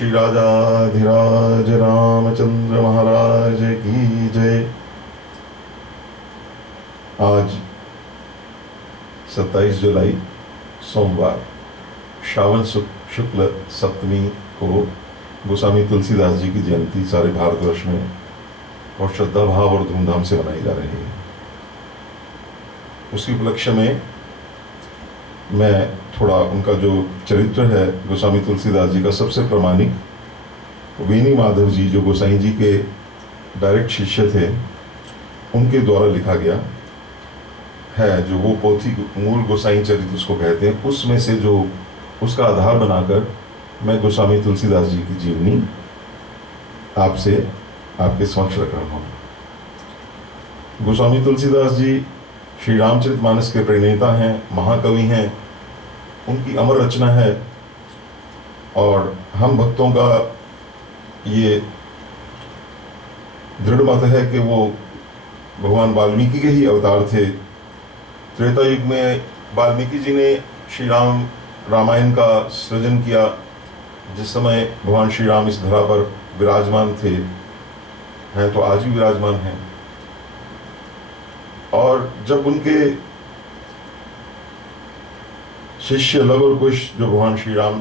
श्री राजाधिराज रामचंद्र महाराज की जय। आज 27 जुलाई सोमवार श्रावण शुक्ल सप्तमी को गोस्वामी तुलसीदास जी की जयंती सारे भारतवर्ष में और श्रद्धा भाव और धूमधाम से मनाई जा रही है। उसी उपलक्ष्य में मैं थोड़ा उनका जो चरित्र है गोस्वामी तुलसीदास जी का सबसे प्रामाणिक वेणी माधव जी जो गोसाई जी के डायरेक्ट शिष्य थे उनके द्वारा लिखा गया है, जो वो पोथी मूल गोसाई चरित्र उसको कहते हैं, उसमें से जो उसका आधार बनाकर मैं गोस्वामी तुलसीदास जी की जीवनी आपसे आपके समक्ष रख रहा हूँ। गोस्वामी तुलसीदास जी श्री रामचरितमानस के प्रणेता हैं, महाकवि हैं, उनकी अमर रचना है और हम भक्तों का ये दृढ़ मत है कि वो भगवान वाल्मीकि के ही अवतार थे। त्रेता युग में वाल्मीकि जी ने श्री रामायण का सृजन किया, जिस समय भगवान श्री राम इस धरा पर विराजमान थे, हैं तो आज भी विराजमान हैं। और जब उनके शिष्य लव और कुश जो भगवान श्री राम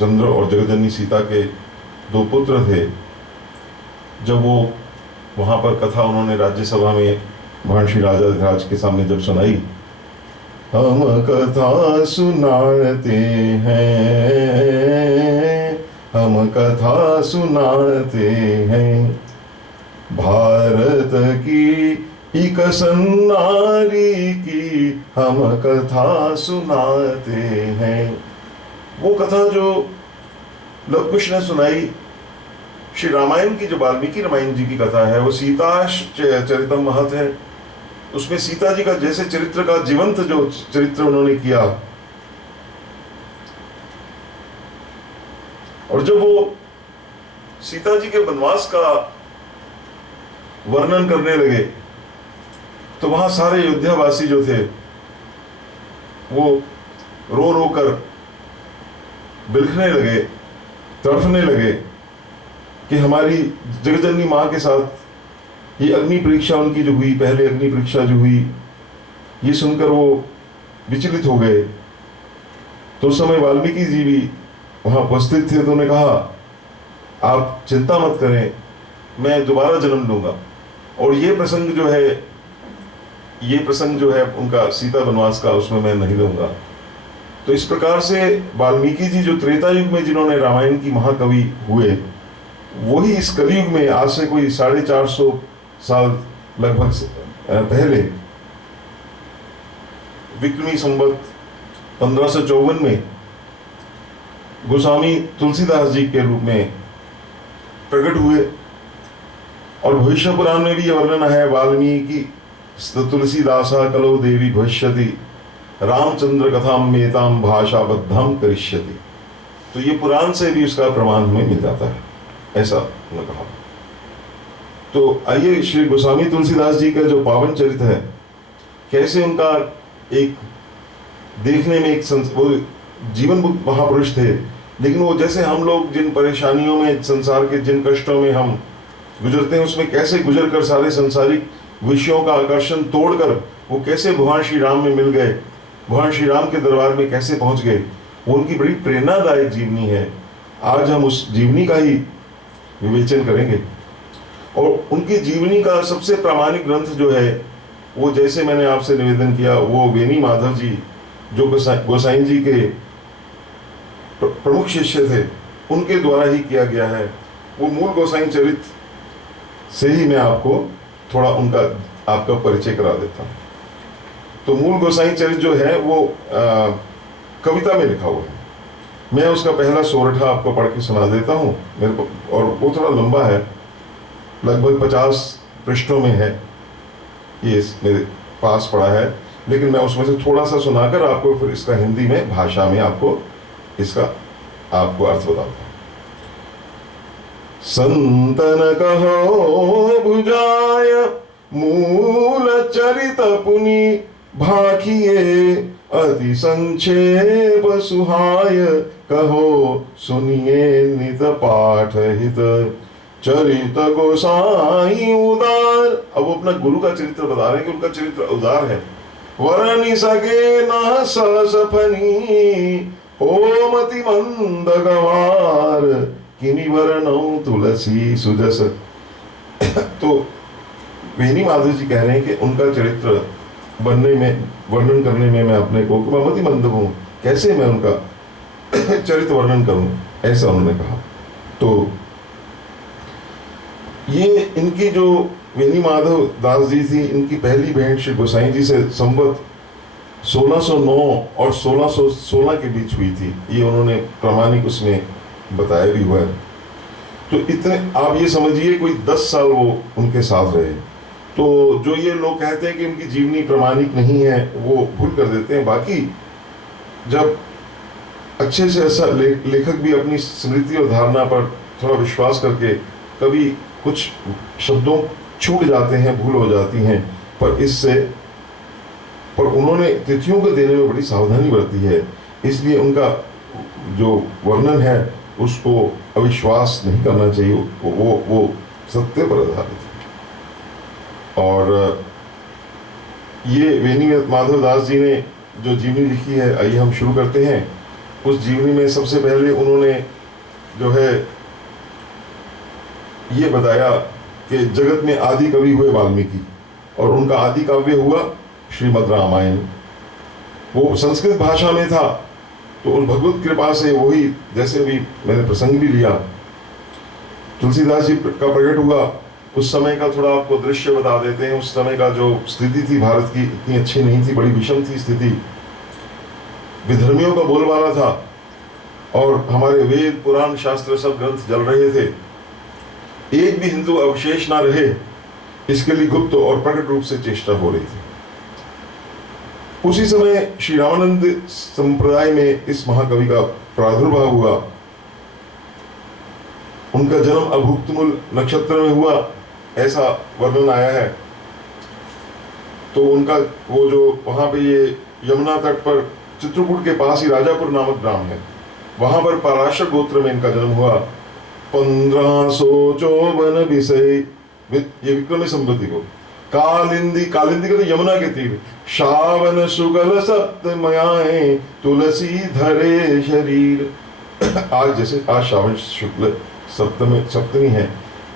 चंद्र और जगतजननी सीता के दो पुत्र थे, जब वो वहां पर कथा उन्होंने राज्यसभा में भगवान श्री राजाधिराज के सामने जब सुनाई, हम कथा सुनाते हैं, हम कथा सुनाते हैं, भारत की एक सन्नारी की हम कथा सुनाते हैं। वो कथा जो लव कुश ने सुनाई, श्री रामायण की जो वाल्मीकि रामायण जी की कथा है, वो सीता चरितम महत है। उसमें सीता जी का जैसे चरित्र का जीवंत जो चरित्र उन्होंने किया, और जब वो सीता जी के वनवास का वर्णन करने लगे तो वहां सारे अयोध्यावासी जो थे वो रो रो कर बिलखने लगे, तड़फने लगे कि हमारी जगजननी माँ के साथ ये अग्नि परीक्षा उनकी जो हुई, पहले अग्नि परीक्षा जो हुई, ये सुनकर वो विचलित हो गए। तो उस समय वाल्मीकि जी भी वहां उपस्थित थे, तो उन्होंने कहा आप चिंता मत करें, मैं दोबारा जन्म लूंगा। और ये प्रसंग जो है उनका सीता वनवास का, उसमें मैं नहीं लूंगा। तो इस प्रकार से वाल्मीकि जी जो त्रेता युग में जिन्होंने रामायण की महाकवि हुए, वही इस कलयुग में आज से कोई 450 साल लगभग पहले विक्रमी संवत 1554 में गोस्वामी तुलसीदास जी के रूप में प्रकट हुए। और भविष्य पुराण में भी यह वर्णन है, वाल्मीकि तुलसीदासा कलो देवी भविष्यति रामचंद्र कथाम मेताम भाषाबद्धम करिष्यति। तो ये पुराण से भी उसका प्रमाण हमें मिल जाता है, ऐसा उन्होंने कहा। तो आइए श्री गोस्वामी तुलसीदास जी का जो पावन चरित्र है, कैसे उनका एक देखने में एक वो जीवन महापुरुष थे, लेकिन वो जैसे हम लोग जिन परेशानियों में, संसार के जिन कष्टों में हम गुजरते हैं, उसमें कैसे गुजर कर सारे संसारिक विषयों का आकर्षण तोड़कर वो कैसे भगवान श्री राम में मिल गए, भगवान श्री राम के दरबार में कैसे पहुंच गए, वो उनकी बड़ी प्रेरणादायक जीवनी है। आज हम उस जीवनी का ही विवेचन करेंगे। और उनकी जीवनी का सबसे प्रामाणिक ग्रंथ जो है, वो जैसे मैंने आपसे निवेदन किया, वो वेणी माधव जी जो गोसाई जी के प्रमुख शिष्य थे, उनके द्वारा ही किया गया है। वो मूल गोसाई चरित्र से ही मैं आपको थोड़ा उनका आपका परिचय करा देता हूँ। तो मूल गोसाई चरित्र जो है वो कविता में लिखा हुआ है। मैं उसका पहला सोरठा आपको पढ़ के सुना देता हूँ मेरे को, और वो थोड़ा लंबा है, लगभग 50 पृष्ठों में है, ये मेरे पास पड़ा है, लेकिन मैं उसमें से थोड़ा सा सुनाकर आपको फिर इसका हिंदी में भाषा में आपको इसका आपको अर्थ बताता हूँ। संतन कहो बुझाय मूल चरित पुनि भाखिए अति संक्षेप सुहाय कहो सुनिए नित पाठ हित चरित गोसाई उदार। अब वो अपना गुरु का चरित्र बता रहे हैं कि उनका चरित्र उदार है। वरनि सके न सफनी ओमति मंद गवार किमि वरनौ तुलसी सुजस। तो वेणी माधव जी कह रहे हैं कि उनका चरित्र बनने में, वर्णन करने में मैं अपने को मैं मति मंद हूं, कैसे मैं उनका चरित्र वर्णन करूं, ऐसा उन्होंने कहा। तो ये इनकी जो वेणी माधव दास जी थी, इनकी पहली भेंट श्री गोसाई जी से संवत 1609 और 1616 के बीच हुई थी। ये उन्होंने प्रामाणिक उसमें बताया भी हुआ है। तो इतने आप ये समझिए कोई 10 साल वो उनके साथ रहे। तो जो ये लोग कहते हैं कि उनकी जीवनी प्रामाणिक नहीं है, वो भूल कर देते हैं। बाकी जब अच्छे से ऐसा लेखक भी अपनी स्मृति और धारणा पर थोड़ा विश्वास करके, कभी कुछ शब्दों छूट जाते हैं, भूल हो जाती हैं, पर उन्होंने तिथियों को देने में बड़ी सावधानी बरती है। इसलिए उनका जो वर्णन है उसको अविश्वास नहीं करना चाहिए, वो सत्य पर आधारित है। और ये वेणी माधव दास जी ने जो जीवनी लिखी है, आइए हम शुरू करते हैं। उस जीवनी में सबसे पहले उन्होंने जो है ये बताया कि जगत में आदि कवि हुए वाल्मीकि, और उनका आदि काव्य हुआ श्रीमद् रामायण। वो संस्कृत भाषा में था, तो उस भगवत कृपा से वही, जैसे भी मैंने प्रसंग भी लिया, तुलसीदास जी का प्रकट हुआ। उस समय का थोड़ा आपको दृश्य बता देते हैं। उस समय का जो स्थिति थी भारत की, इतनी अच्छी नहीं थी, बड़ी विषम थी स्थिति। विधर्मियों का बोलबाला था और हमारे वेद पुराण शास्त्र सब ग्रंथ जल रहे थे। एक भी हिंदू अवशेष ना रहे, इसके लिए गुप्त और प्रकट रूप से चेष्टा हो रही थी। उसी समय श्री रामानंद संप्रदाय में इस महाकवि का प्रादुर्भाव हुआ। उनका जन्म अभुक्तमूल नक्षत्र में हुआ, ऐसा वर्णन आया है। तो उनका वो जो वहां पे ये यमुना तट पर चित्रकूट के पास ही राजापुर नामक ग्राम है, वहां पर पराशर गोत्र में इनका जन्म हुआ। 1554 विषय, ये विक्रम संवत को कालिंदी का तो यमुना के तीर, श्रावण शुगल सप्तमयाए तुलसी धरे शरीर। आज जैसे आज श्रावण शुक्ल सप्तमी है,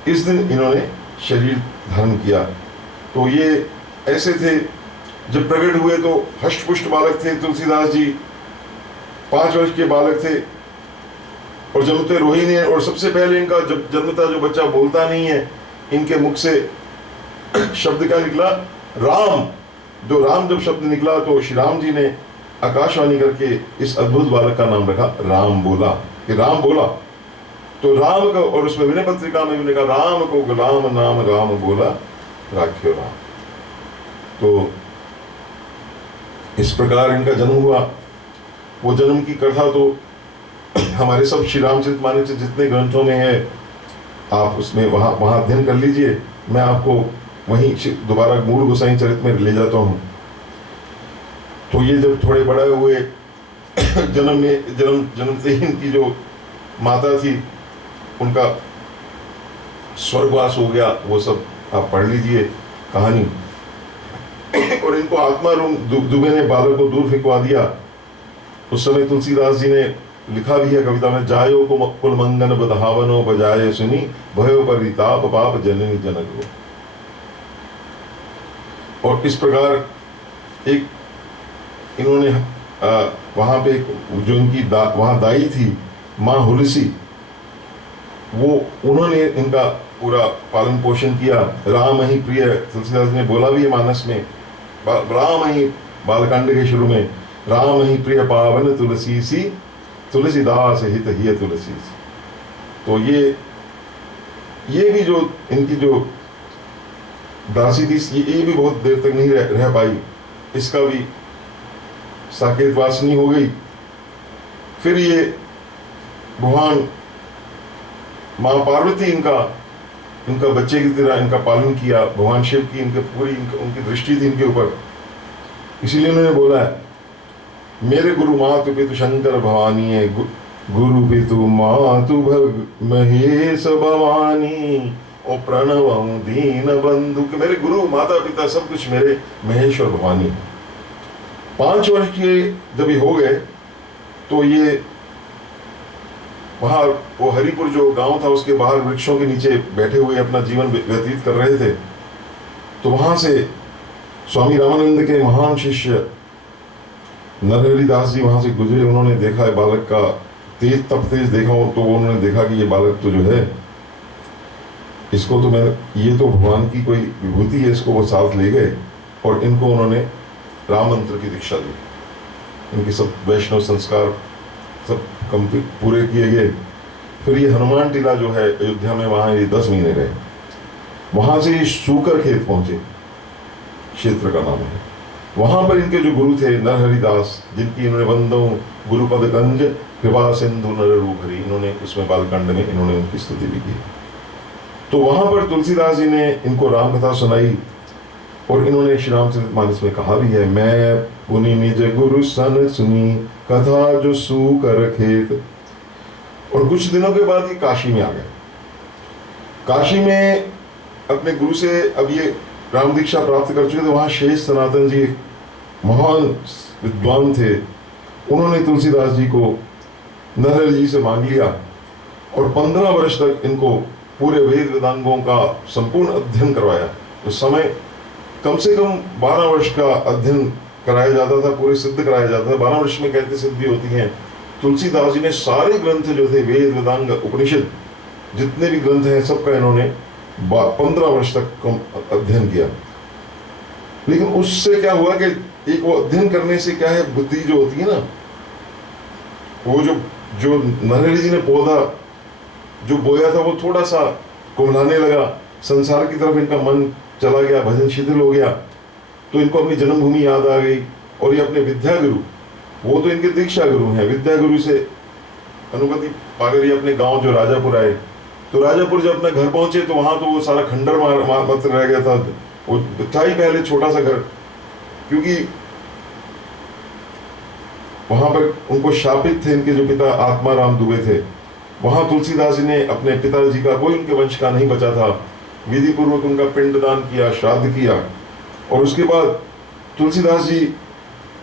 इस दिन इन्होंने शरीर धारण किया। तो ये ऐसे थे। जब प्रकट हुए तो हष्टपुष्ट बालक थे तुलसीदास जी, 5 वर्ष के बालक थे और जन्मते रोहिणी है। और सबसे पहले इनका जब जन्मता जो बच्चा बोलता नहीं है, इनके मुख से शब्द क्या निकला? राम। जो राम जब शब्द निकला तो श्री राम जी ने आकाशवाणी करके इस अद्भुत बालक का नाम रखा राम। बोला कि राम बोला तो राम का, और उसमें विनय पत्रिका में भी लिखा राम को गुलाम नाम राम बोला राख्यो राम। तो इस प्रकार इनका जन्म हुआ। वो जन्म की कथा तो हमारे सब श्री रामचरितमानस जितने ग्रंथों में है, आप उसमें वहां अध्ययन कर लीजिए। मैं आपको वहीं दोबारा मूल गोसाई चरित में ले जाता हूँ। तो ये जब थोड़े बड़े हुए, जन्मते ही इनकी जो माता थी उनका स्वर्गवास हो गया। वो सब आप पढ़ लीजिए कहानी। और इनको आत्मा रूम दुबे ने बालक को दूर फेंकवा दिया। उस समय तुलसीदास जी ने लिखा भी है कविता में, जायो को कुल मंगन बधावनो बजाए सुनी भयो परिताप पाप जननी जनक हो। और इस प्रकार एक इन्होंने वहां पे जो इनकी वहां दाई थी माँ हुलसी, वो उन्होंने इनका पूरा पालन पोषण किया। राम ही प्रिय, तुलसीदास ने बोला भी है मानस में, राम ही बालकांड के शुरू में, राम ही प्रिय पावन तुलसी सी तुलसीदास हित ही तुलसी सी। तो ये भी जो इनकी जो दासी थी, ये भी बहुत देर तक नहीं रह पाई। इसका भी साकेत वासनी हो गई। फिर ये भगवान माँ पार्वती इनका बच्चे की तरह इनका पालन किया। भगवान शिव की उनकी दृष्टि थी इनके ऊपर। इसीलिए उन्होंने बोला है मेरे गुरु मातु पितु शंकर भवानी है, गुरु पितु मातु महेश भवानी, ओ प्रणवं दीन बंधु। के मेरे गुरु माता पिता सब कुछ मेरे महेश्वर भवानी। 5 वर्ष के जब ये हो गए तो ये वहां वो हरिपुर जो गांव था उसके बाहर वृक्षों के नीचे बैठे हुए अपना जीवन व्यतीत कर रहे थे। तो वहां से स्वामी रामानंद के महान शिष्य नरहरि दास जी वहां से गुजरे। उन्होंने देखा है बालक का तेज तप तेज देखा हो, तो उन्होंने देखा कि ये बालक तो जो है इसको तो मैं, ये तो भगवान की कोई विभूति है, इसको वो साथ ले गए और इनको उन्होंने राम मंत्र की दीक्षा दी। इनके सब वैष्णव संस्कार सब कंप्लीट पूरे किए गए। फिर ये हनुमान टीला जो है अयोध्या में, वहां ये 10 महीने रहे। वहां से ये सूकर खेत पहुंचे, क्षेत्र का नाम है। वहां पर इनके जो गुरु थे नरहरि दास, जिनकी इन्होंने वंदो गुरुपद कंज कृपा सिंधु नर रूप हरि, इन्होंने उसमें बालकांड में इन्होंने उनकी स्तुति भी की। तो वहां पर तुलसीदास जी ने इनको राम कथा सुनाई और इन्होंने श्री रामचरितमानस में कहा भी है, मैं पुनि निज गुरु सन सुनी कथा जो सूकर खेत। और कुछ दिनों के बाद ये काशी में आ गए। काशी में अपने गुरु से अब ये राम दीक्षा प्राप्त कर चुके थे। वहां शेष सनातन जी महान विद्वान थे, उन्होंने तुलसीदास जी को नरहरि जी से मांग लिया और 15 वर्ष तक इनको पूरे वेद वेदांगों का संपूर्ण अध्ययन करवाया। उस समय कम से कम 12 वर्ष का अध्ययन कराया जाता था, पूरे सिद्ध कराया जाता था। 12 वर्ष में कहते सिद्धि होती हैं। तुलसीदास जी ने सारे ग्रंथ जो थे वेद वेदांग उपनिषद जितने भी ग्रंथ हैं सबका इन्होंने 15 वर्ष तक अध्ययन किया। लेकिन उससे क्या हुआ कि एक वो अध्ययन करने से क्या है, बुद्धि जो होती है ना, वो जो नरहरि जी ने पौधा जो बोया था वो थोड़ा सा कुमलाने लगा, संसार की तरफ इनका मन चला गया, भजन शिथिल हो गया। तो इनको अपनी जन्मभूमि याद आ गई और ये अपने विद्या गुरु, वो तो इनके दीक्षा गुरु हैं, विद्या गुरु से अनुगति पाकर ये अपने गांव जो राजापुर आए। तो राजापुर जब अपने घर पहुंचे तो वहां तो वो सारा खंडर मत रह गया था। वो था ही पहले छोटा सा घर, क्योंकि वहां पर उनको शापित थे इनके जो पिता आत्माराम दुबे थे। वहां तुलसीदास जी ने अपने पिताजी का, कोई उनके वंश का नहीं बचा था, विधि पूर्वक उनका पिंडदान किया, श्राद्ध किया। और उसके बाद तुलसीदास जी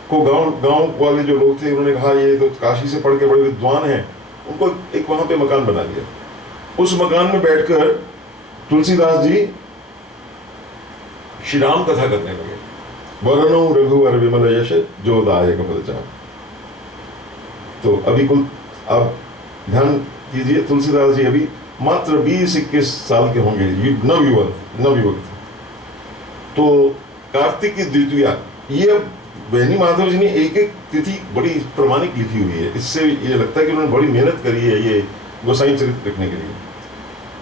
को गांव वाले जो लोग थे उन्होंने कहा ये तो काशी से पढ़ के बड़े विद्वान हैं, उनको एक वहां पे मकान बना दिया। उस मकान में बैठकर तुलसीदास जी श्री राम कथा करने लगे। वरनो रघुवर विमल यश जो दायक फल जान। तो अभी कुल आप ध्यान कीजिए, तुलसीदास जी अभी मात्र 20-21 साल के होंगे, नवयुवक। तो कार्तिक की द्वितीया, ये अब बेनी माधव जी ने एक एक तिथि बड़ी प्रमाणिक लिखी हुई है। इससे ये लगता है कि उन्होंने बड़ी मेहनत करी है ये गोसाई चरित्र लिखने के लिए।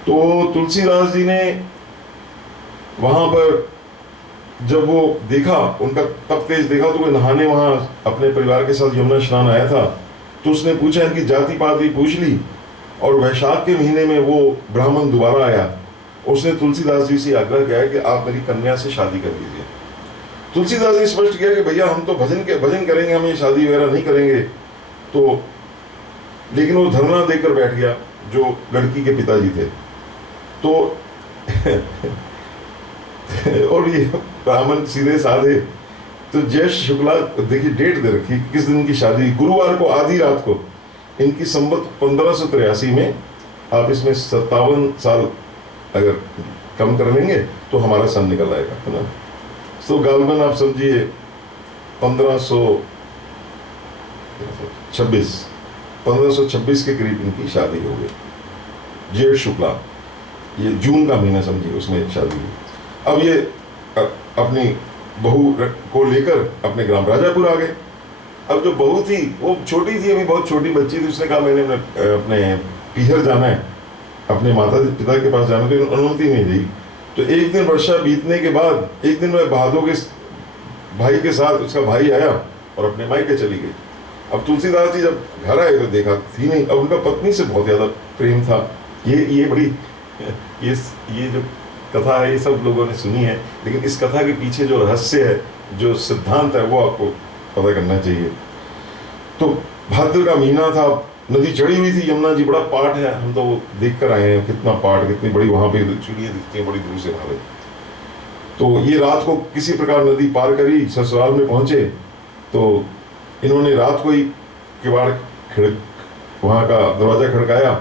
तो तुलसीदास जी ने वहां पर जब वो देखा, उनका तप तेज देखा, तो वो नहाने वहां अपने परिवार के साथ यमुना स्नान आया था। तो उसने पूछा, इनकी जाति पाति पूछ ली, और वैशाख के महीने में वो ब्राह्मण दोबारा आया। उसने तुलसीदास जी से आग्रह किया कि आप मेरी कन्या से शादी कर लीजिए। तुलसीदास जी स्पष्ट किया कि भैया हम तो भजन करेंगे, हम ये शादी वगैरह नहीं करेंगे। तो लेकिन वो धरना देकर बैठ गया जो लड़की के पिताजी थे। तो और ये ब्राह्मण सीधे साधे। तो ज्येष्ठ शुक्ला, देखिए डेट दे रखी किस दिन की शादी, गुरुवार को आधी रात को, इनकी संवत 1583 में। आप इसमें 57 साल अगर कम कर लेंगे तो हमारा सन निकल आएगा, है ना। तो गालमन आप समझिए 1526 के करीब इनकी शादी हो गई। ज्येष्ठ शुक्ला, ये जून का महीना समझिए, उसमें शादी हुई। अब ये अपनी बहू को लेकर अपने ग्राम राजापुर आ गए। अब जो बहू थी वो छोटी थी, अभी बहुत छोटी बच्ची थी। उसने कहा मैंने अपने पीहर जाना है, अपने माता पिता के पास जाना, तो अनुमति नहीं दी। तो एक दिन वर्षा बीतने के बाद एक दिन वह भादों के भाई के साथ उसका भाई आया और अपने मायके चली गई। अब तुलसीदास जी जब घर आए तो देखा थी नहीं। अब उनका पत्नी से बहुत ज्यादा प्रेम था। ये बड़ी ये जो कथा है ये सब लोगों ने सुनी है, लेकिन इस कथा के पीछे जो रहस्य है, जो सिद्धांत है, वो आपको पता करना चाहिए। तो भाद्र का महीना था, नदी चढ़ी हुई थी, यमुना जी बड़ा पाट है, हम तो देख कर आए हैं कितना पाट, कितनी बड़ी वहां पे चिड़ियां दिखती हैं बड़ी दूर से वहां। तो ये रात को किसी प्रकार नदी पार करी, ससुराल में पहुंचे, तो इन्होंने रात को ही किवाड़ खिड़क वहां का दरवाजा खड़काया।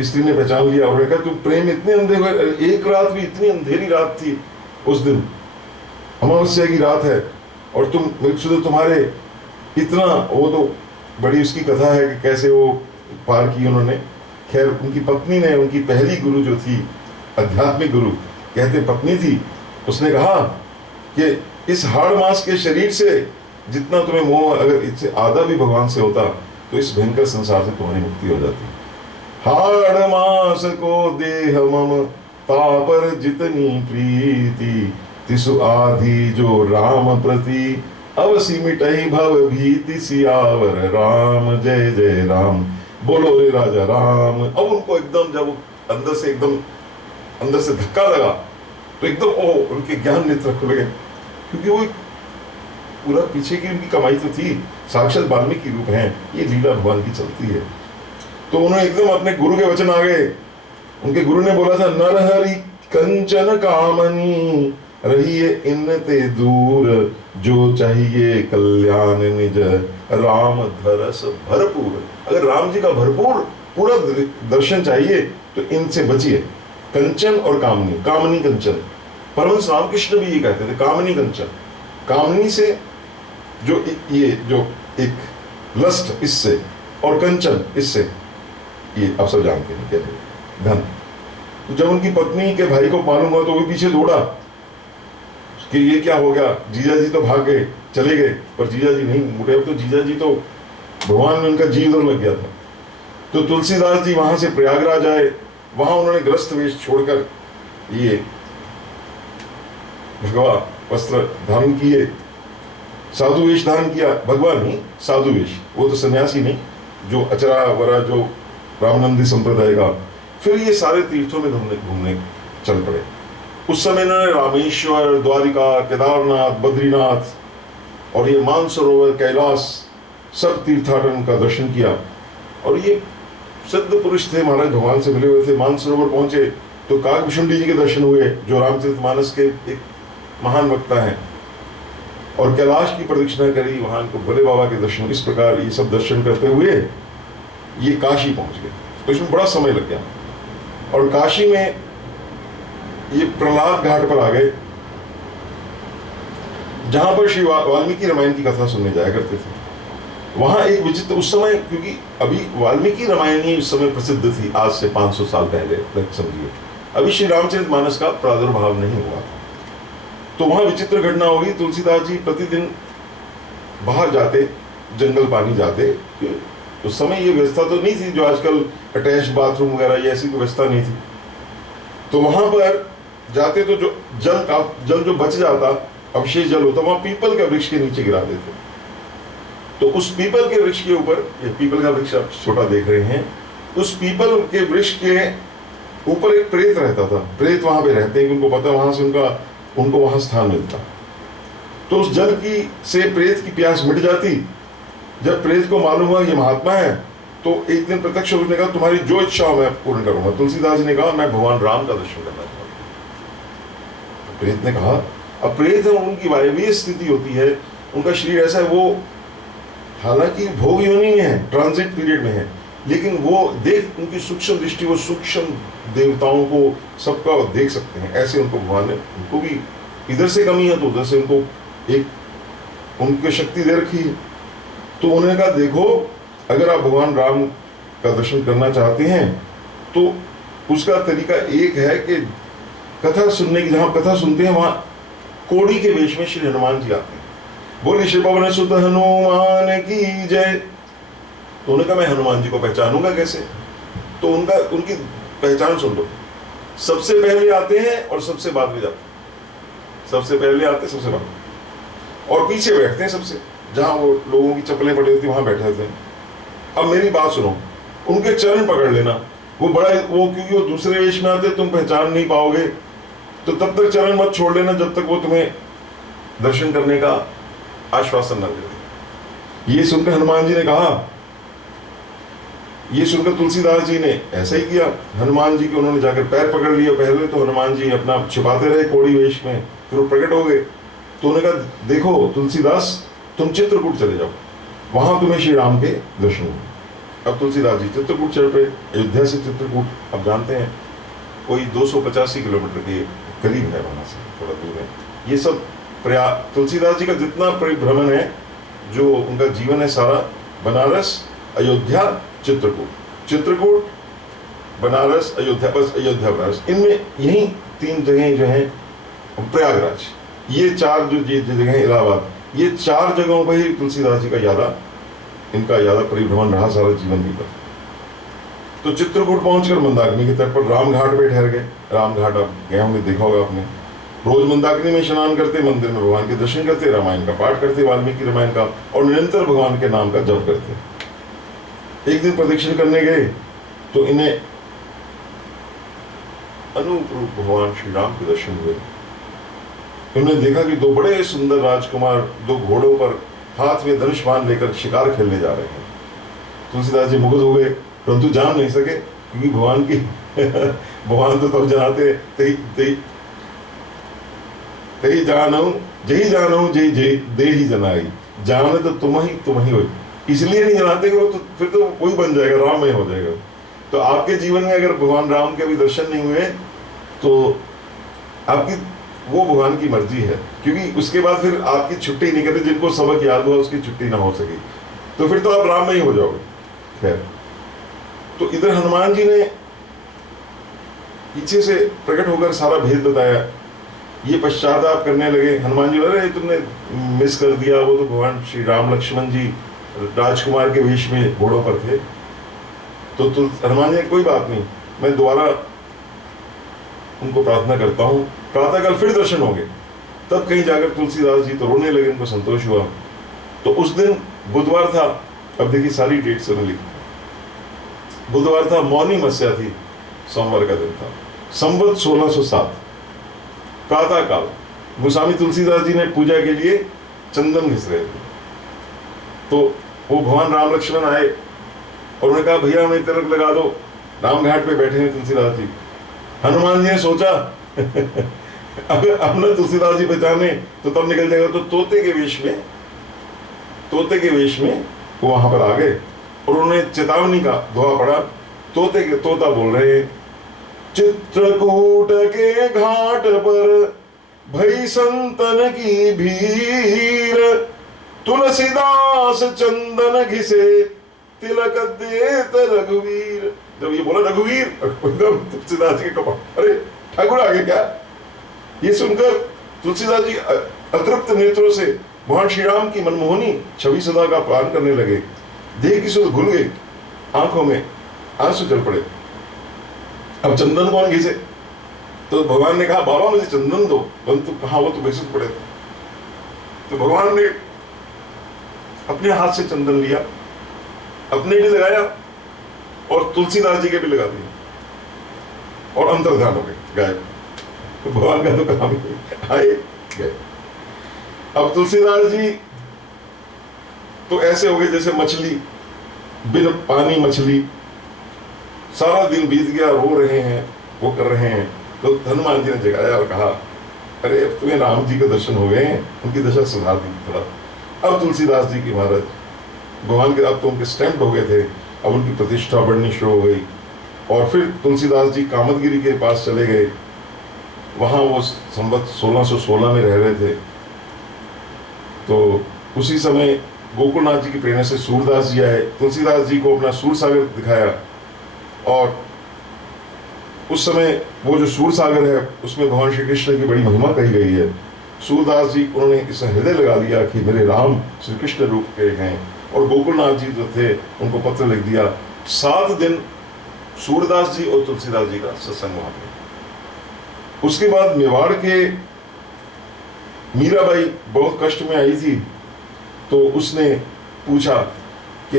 स्त्री ने पहचान लिया और कहा तुम प्रेम इतने अंधे हुए, एक रात भी, इतनी अंधेरी रात थी उस दिन, अमावस्या की रात है, और तुम तुम्हारे इतना, वो तो बड़ी उसकी कथा है कि कैसे वो पार की उन्होंने। खैर उनकी पत्नी ने, उनकी पहली गुरु जो थी, आध्यात्मिक गुरु कहते पत्नी थी, उसने कहा कि इस हाड़ मास के शरीर से जितना तुम्हें मोह, अगर इससे आधा भी भगवान से होता तो इस भयंकर संसार से तुम्हारी मुक्ति हो जाती। हाड़ मास को देह मम तापर जितनी प्रीति, तिसु आधी जो राम प्रति, अवसि मिटई भव भीति, सियावर राम जय जय राम, बोलो रे राजा राम। अब उनको एकदम, जब अंदर से एकदम अंदर से धक्का लगा तो एकदम उनके ज्ञान नेत्र खुल गए, क्योंकि वो पूरा पीछे की उनकी कमाई तो थी, साक्षात वाल्मीकि रूप हैं, ये लीला भगवान की चलती है। तो उन्होंने एकदम अपने गुरु के वचन आ गए। उनके गुरु ने बोला था, नरहरि कंचन कामनी, रहिए इनते दूर, जो चाहिए कल्याण निज राम धरस भरपूर। अगर राम जी का भरपूर पूरा दर्शन चाहिए तो इनसे बचिए। कंचन और कामनी, कामनी कंचन, परमहंस रामकृष्ण भी ये कहते थे, कामनी कंचन। कामनी से जो ये जो एक लस्ट, इससे, और कंचन इससे, ये आप सब जानते हैं क्या है, धन। तो जब उनकी पत्नी के भाई को मालूम हुआ तो वो पीछे दौड़ा कि ये क्या हो गया, जीजा जी तो भाग गए, चले गए, पर जीजा जी नहीं मुड़े। अब तो जीजा जी तो भगवान में उनका जी उधर लग गया था। तो तुलसीदास जी वहां से प्रयागराज आए, वहां उन्होंने ग्रस्त वेश छोड़कर ये भगवा वस्त्र धारण किए, साधु वेश धारण किया। भगवान ही साधु वेश, वो तो सन्यासी नहीं, जो अचरा वरा, जो रामानंदी संप्रदाय का। फिर ये सारे तीर्थों में घूमने चल पड़े। उस समय इन्होंने रामेश्वर, द्वारिका, केदारनाथ, बद्रीनाथ और ये मानसरोवर, कैलाश, सब तीर्थाटन का दर्शन किया। और ये सिद्ध पुरुष थे, महाराज भगवान से मिले हुए थे। मानसरोवर पहुंचे तो काकभूषुंडी जी के दर्शन हुए, जो रामचरितमानस के एक महान वक्ता हैं। और कैलाश की प्रदक्षिणा करी, वहां को भोले बाबा के दर्शन। इस प्रकार ये सब दर्शन करते हुए ये काशी पहुंच गए। तो इसमें बड़ा समय लग गया। और काशी में ये प्रहलाद घाट पर आ गए, जहां पर श्री वाल्मीकि रामायण की कथा सुनने जाया करते थे। वहां एक विचित्र, उस समय, क्योंकि अभी वाल्मीकि रामायण ही उस समय प्रसिद्ध थी, आज से 500 साल पहले तक समझिए, अभी श्री रामचरितमानस का प्रादुर्भाव नहीं हुआ था। तो वहां विचित्र घटना होगी। तुलसीदास जी प्रतिदिन बाहर जाते, जंगल पानी जाते। उस समय ये व्यवस्था तो नहीं थी जो आजकल अटैच बाथरूम वगैरह, ये ऐसी व्यवस्था नहीं थी। तो वहां पर जाते तो जो जल जो बच जाता, अवशेष जल होता, वहां पीपल का वृक्ष के नीचे गिरा देते। तो उस पीपल के वृक्ष के ऊपर, ये पीपल का वृक्ष आप छोटा देख रहे हैं, उस पीपल के वृक्ष के ऊपर एक प्रेत रहता था। प्रेत वहां पे रहते हैं, उनको पता, वहां से उनको वहां स्थान मिलता। तो उस जल की से प्रेत की प्यास मिट जाती। जब प्रेत को मालूम हुआ ये महात्मा है, तो एक दिन प्रत्यक्ष रूप ने कहा, तुम्हारी जो इच्छा हो मैं पूर्ण करूंगा। तुलसीदास जी ने कहा, मैं भगवान राम का दर्शन करना चाहता हूं। प्रेत ने कहा, अब प्रेत है, उनकी वायवीय स्थिति होती है, उनका शरीर ऐसा है, वो हालांकि भोग योनि में है, ट्रांजिट पीरियड में है, लेकिन वो देख, उनकी सूक्ष्म दृष्टि, वो सूक्ष्म देवताओं को सबका देख सकते हैं। ऐसे उनको भगवान ने, उनको भी इधर से कमी है तो उधर से उनको एक उनकी शक्ति दे रखी है। तो उन्होंने कहा, देखो अगर आप भगवान राम का दर्शन करना चाहते हैं तो उसका तरीका एक है कि कथा सुनने की, जहां कथा सुनते हैं वहां कोड़ी के वेश में श्री हनुमान जी आते हैं। बोले श्री पवन सुत हनुमान की जय। तो उन्होंने कहा, मैं हनुमान जी को पहचानूंगा कैसे? तो उनकी पहचान सुन लो। सबसे पहले आते हैं और सबसे बाद में जाते हैं। सबसे पहले आते, सबसे बाद, और पीछे बैठते हैं सबसे, जहां वो लोगों की चप्पलें पड़ी होती वहां बैठे रहते हैं। अब मेरी बात सुनो, उनके चरण पकड़ लेना। वो क्योंकि वो दूसरे वेश में आते, तुम पहचान नहीं पाओगे, तो तब तक चरण मत छोड़ लेना जब तक वो तुम्हें दर्शन करने का आश्वासन न देते। ये सुनकर हनुमान जी ने कहा, ये सुनकर तुलसीदास जी ने ऐसा ही किया। हनुमान जी के उन्होंने जाकर पैर पकड़ लिया। पहले तो हनुमान जी अपना छिपाते रहे कोड़ी वेश में, फिर वो प्रकट हो गए। तो उन्होंने कहा देखो तुलसीदास, तुम चित्रकूट चले जाओ, वहां तुम्हें श्री राम के दर्शन होंगे। अब तुलसीदास जी चित्रकूट चल पड़े। अयोध्या से चित्रकूट आप जानते हैं कोई 285 किलोमीटर के करीब है, वहां से थोड़ा दूर है। ये सब प्रयाग, तुलसीदास जी का जितना परिभ्रमण है, जो उनका जीवन है सारा, बनारस, अयोध्या, चित्रकूट, चित्रकूट, बनारस, अयोध्या, बस अयोध्या बनारस, इनमें यही 3 जगह जो हैं, प्रयागराज, ये 4 जो जगह, इलाहाबाद, ये 4 जगहों पर ही तुलसीदास जी का इनका ज्यादा परिभ्रमण रहा सारा जीवन भी। तो चित्रकूट पहुंचकर मंदाकिनी के तट पर रामघाट पे ठहर गए। रामघाट आप गए होंगे, देखा होगा आपने। रोज मंदाकिनी में स्नान करते, मंदिर में भगवान के दर्शन करते, रामायण का पाठ करते, वाल्मीकि रामायण का, और निरंतर भगवान के नाम का जप करते। एक दिन प्रदक्षिण करने गए तो इन्हें अनूप रूप भगवान श्री राम के दर्शन हुए। उन्होंने देखा कि 2 बड़े सुंदर राजकुमार 2 घोड़ों पर हाथ में धनुष बाण लेकर शिकार खेलने जा रहे हैं। तुलसीदास जी मुग्ध हो गए, परंतु जान नहीं सके, क्योंकि भगवान की भगवान तो तब जनाते तही जानऊ जय जय दे ही जनाई, जान तो तुम ही हो। इसलिए नहीं जनाते कि वो तो फिर तो कोई बन जाएगा, राममय हो जाएगा। तो आपके जीवन में अगर भगवान राम के भी दर्शन नहीं हुए तो आपकी वो भगवान की मर्जी है, क्योंकि उसके बाद फिर आपकी छुट्टी नहीं करते। जिनको सबक याद हुआ उसकी छुट्टी ना हो सकी तो फिर तो आप राम में ही हो जाओगे। खैर, तो इधर हनुमान जी ने पीछे से प्रकट होकर सारा भेद बताया। ये पश्चाताप करने लगे। हनुमान जी, अरे तुमने मिस कर दिया, वो तो भगवान श्री राम लक्ष्मण जी राजकुमार के वेश में घोड़ों पर थे। तो हनुमान जी, कोई बात नहीं, मैं दोबारा उनको प्रार्थना करता हूँ, प्रातःकाल फिर दर्शन होंगे। तब कहीं जाकर तुलसीदास जी तो रोने लगे, उनको संतोष हुआ। तो उस दिन बुधवार था। अब देखिए सारी डेट से लिखी, बुधवार था, मौनी मस्या थी, सोमवार का दिन था, संवत 1607, प्रातःकाल। गोस्वामी तुलसीदास जी ने पूजा के लिए चंदन घिस रहे थे। तो वो भगवान राम लक्ष्मण आए और उन्होंने कहा भैया हमें तिलक लगा दो। राम घाट पे बैठे हैं तुलसीदास जी। हनुमान जी ने सोचा अगर अपना तुलसीदास जी बचाने तो तब निकल जाएगा। तो तोते के वेश में वो वहां पर आ गए और उन्होंने चेतावनी का दुआ पड़ा। तोता बोल रहे हैं, चित्रकूट के घाट पर भई संतन की भीड़, तुलसीदास चंदन घिसे तिलक देत रघुवीर। जब ये बोला रघुवीर, एकदम तुलसीदास जी के कपाल, अरे ठाकुर आ गए क्या? ये सुनकर तुलसीदास जी अतृप्त नेत्रों से भगवान श्री राम की मनमोहनी छवि सदा का पालन करने लगे। देख किसी घुल गए, आंखों में आंसू चल पड़े। अब चंदन कौन घिसे? तो भगवान ने कहा बाबा मुझे चंदन दो, परंतु कहा वो तो बेसुध पड़े थे। तो भगवान ने अपने हाथ से चंदन लिया, अपने भी लगाया और तुलसीदास जी के भी लगा दिया और अंतर्ध्यान हो गए, गायब। तो भगवान का तो काम आए गए। अब तुलसीदास जी तो ऐसे हो गए जैसे मछली, बिन पानी मछली। सारा दिन बीत गया, रो रहे हैं, वो कर रहे हैं। तो हनुमान जी ने जगाया और कहा अरे अब तुम्हें राम जी के दर्शन हो गए हैं, उनकी दशा सुधार दी थोड़ा। अब तुलसीदास जी की महाराज भगवान के, अब तो उनके स्टैम्प हो गए थे, अब उनकी प्रतिष्ठा बढ़नी शुरू हो गई। और फिर तुलसीदास जी कामतगिरी के पास चले गए। वहां वो संवत 1616 में रह रहे थे। तो उसी समय गोकुलनाथ जी की प्रेरणा से सूरदास जी आए, तुलसीदास जी को अपना सूर सागर दिखाया। और उस समय वो जो सूर सागर है उसमें भगवान श्री कृष्ण की बड़ी महिमा कही गई है। सूरदास जी उन्होंने इस हृदय लगा लिया कि मेरे राम श्री कृष्ण रूप के हैं। और गोकुलनाथ जी जो थे उनको पत्र लिख दिया। 7 दिन सूरदास जी और तुलसीदास जी का सत्संग वहां पे। उसके बाद मेवाड़ के मीराबाई बहुत कष्ट में आई थी। तो उसने पूछा कि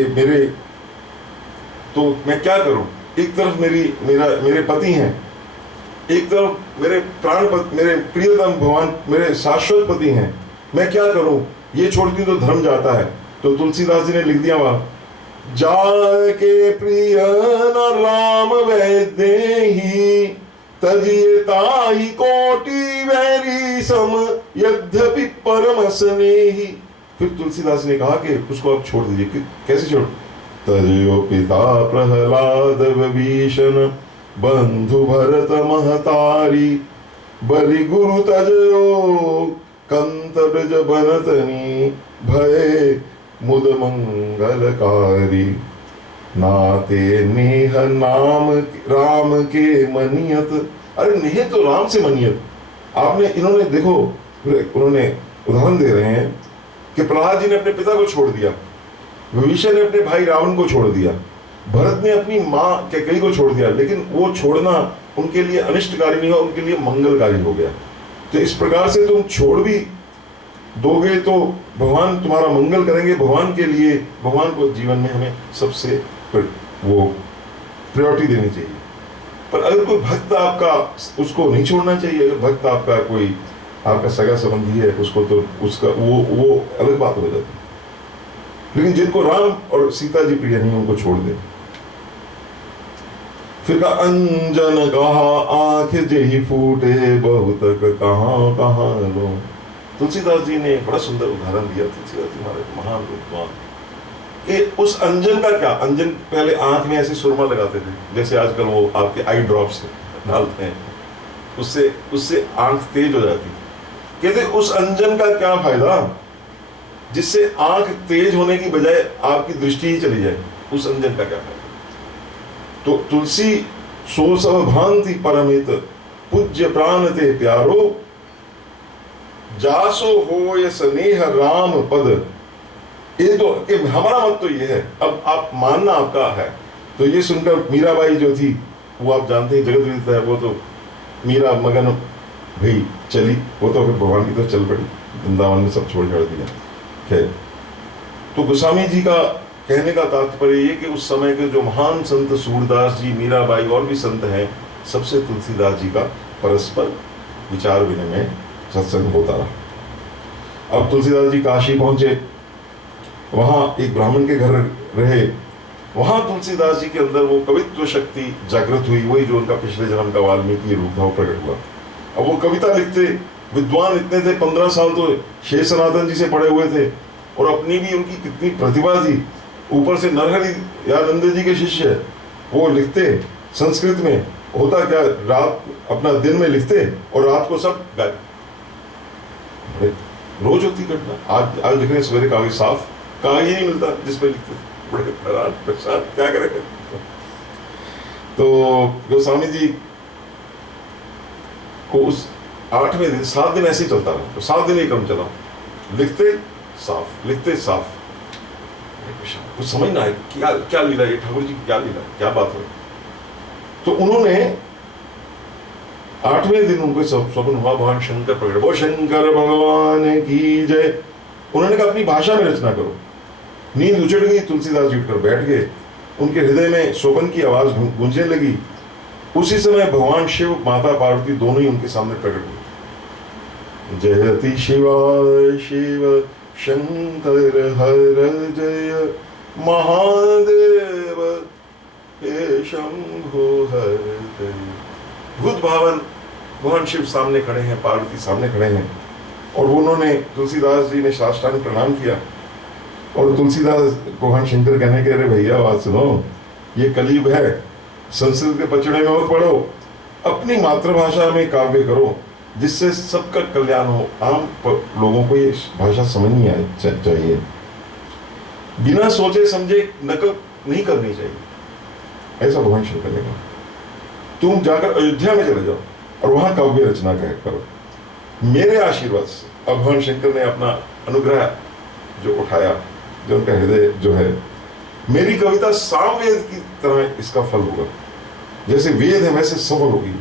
मैं क्या करूं? एक तरफ मेरे पति हैं, एक तरफ मेरे मेरे प्रियतम भगवान, मेरे शाश्वत पति हैं, मैं क्या करूं? ये छोड़ती तो धर्म जाता है। तो तुलसीदास जी ने लिख दिया वहां, जाके प्रिय न राम वैद्य ही, तजिए ताहि कोटि वैरी सम, यद्यपि परम स्नेही। फिर तुलसीदास ने कहा कि उसको आप छोड़ दीजिए। कैसे छोड़? तजयो पिता प्रहलाद विभीषण, बंधु भरत महतारी, बलि गुरु तजयो कंत ब्रज बनतनी, भय मुद मंगलकारी। नाते नेह नाम राम के मनियत। अरे नेह तो राम से मनियत। आपने, इन्होंने देखो, उन्होंने उदाहरण दे रहे हैं कि प्रहलाद जी ने अपने पिता को छोड़ दिया, विभीषण ने अपने भाई रावण को छोड़ दिया, भरत ने अपनी माँ कैकेयी को छोड़ दिया, लेकिन वो छोड़ना उनके लिए अनिष्टकारी नहीं हुआ, उनके लिए मंगलकारी हो गया। तो इस प्रकार से तुम छोड़ भी दोगे तो भगवान तुम्हारा मंगल करेंगे। भगवान के लिए, भगवान को जीवन में हमें सबसे वो प्रायोरिटी देनी चाहिए। पर अगर कोई भक्त आपका, उसको नहीं छोड़ना चाहिए। अगर भक्त आपका कोई आपका सगा संबंधी है, उसको तो उसका वो अलग बात हो जाती है। लेकिन जिनको राम और सीता जी प्रिय नहीं, उनको छोड़ दे। फिर का अंजन कहा आंख जेहि फूटे, बहुतक कहां कहां लो। तुलसीदास जी ने बड़ा सुंदर उदाहरण दिया। तुलसीदास जी हमारे महान विद्वान, कि उस अंजन का क्या, अंजन पहले आंख में ऐसे सुरमा लगाते थे, जैसे आजकल वो आपके आई ड्रॉप्स डालते हैं, उससे आंख तेज हो जाती। कहते उस अंजन का क्या फायदा जिससे आंख तेज होने की बजाय आपकी दृष्टि ही चली जाए। उस अंजन का क्या फायदा? तो तुलसी सो सब भांति परमित, पूज्य प्राण ते प्यारो, जासो हो ये स्नेह राम पद। ये तो कि हमारा मत तो ये है, अब आप मानना आपका है। तो ये सुनकर मीराबाई जो थी, वो आप जानते हैं जगत विदिता है, वो तो मीरा मगन भाई चली, वो तो फिर भगवान की तो चल पड़ी, वृंदावन में सब छोड़ छोड़ दिया। खैर, तो गोस्वामी जी का कहने का तात्पर्य ये कि उस समय के जो महान संत सूरदास जी, मीराबाई और भी संत हैं, सबसे तुलसीदास जी का परस्पर विचार विनिमय सत्संग होता रहा। अब तुलसीदास जी काशी पहुंचे, वहां एक ब्राह्मण के घर रहे। वहां तुलसीदास जी के अंदर वो कवित्व शक्ति जागृत हुई, वही जो उनका पिछले जन्म का वाल्मीकि रूप था वो प्रकट हुआ। अब वो कविता लिखते, विद्वान इतने थे, 15 साल तो शेष सनातन जी से पढ़े हुए थे, और अपनी भी उनकी कितनी प्रतिभा थी। ऊपर से नरहरि यादव जी के शिष्य, वो लिखते संस्कृत में। होता क्या, रात अपना दिन में लिखते और रात को सब गायब। रोज होती घटना। आज लिख रहे हैं, सवेरे कागज साफ, कागज ही नहीं मिलता जिस पे लिखते। बड़े परेशान, क्या करें। तो गोस्वामी जी को उस 8वें दिन, 7 दिन ऐसे ही चलता रहा, तो 7 दिन ही क्रम चला, लिखते साफ, लिखते साफ। कुछ समझ ना आए क्या क्या लीला, ये ठाकुर जी की क्या लीला, क्या बात है। तो उन्होंने 8वें दिन उनको स्वप्न हुआ, भगवान शंकर प्रकट, वो शंकर भगवान की जय। उन्होंने कहा अपनी भाषा में रचना करो। नींद उचड़ गई, तुलसीदास जी उठकर बैठ गए, उनके हृदय में शोभन की आवाज गूंजने लगी। उसी समय भगवान शिव, माता पार्वती दोनों ही उनके सामने प्रकट हुए। जयति शिवाय शिव शंकर हर जय, महादेव हे शंभो हर जय। भूत भावन भगवान शिव सामने खड़े हैं, पार्वती सामने खड़े हैं, और उन्होंने, तुलसीदास जी ने साष्टांग प्रणाम किया। और तुलसीदास भगवान शंकर कहने के, अरे भैया बात सुनो, ये कलयुग है, संस्कृत के पचड़े में और पढ़ो, अपनी मातृभाषा में काव्य करो, जिससे सबका कल्याण हो। आम लोगों को ये भाषा समझ नहीं आए चाहिए। बिना सोचे समझे नकल नहीं करनी चाहिए, ऐसा भगवान शंकर ने कहा। तुम जाकर अयोध्या में चले जाओ और वहां काव्य रचना करो मेरे आशीर्वाद से। अब भगवान शंकर ने अपना अनुग्रह जो उठाया, जो उनका हृदय जो है, मेरी कविता सामवेद की तरह इसका फल होगा, जैसे वेद है वैसे सफल होगी।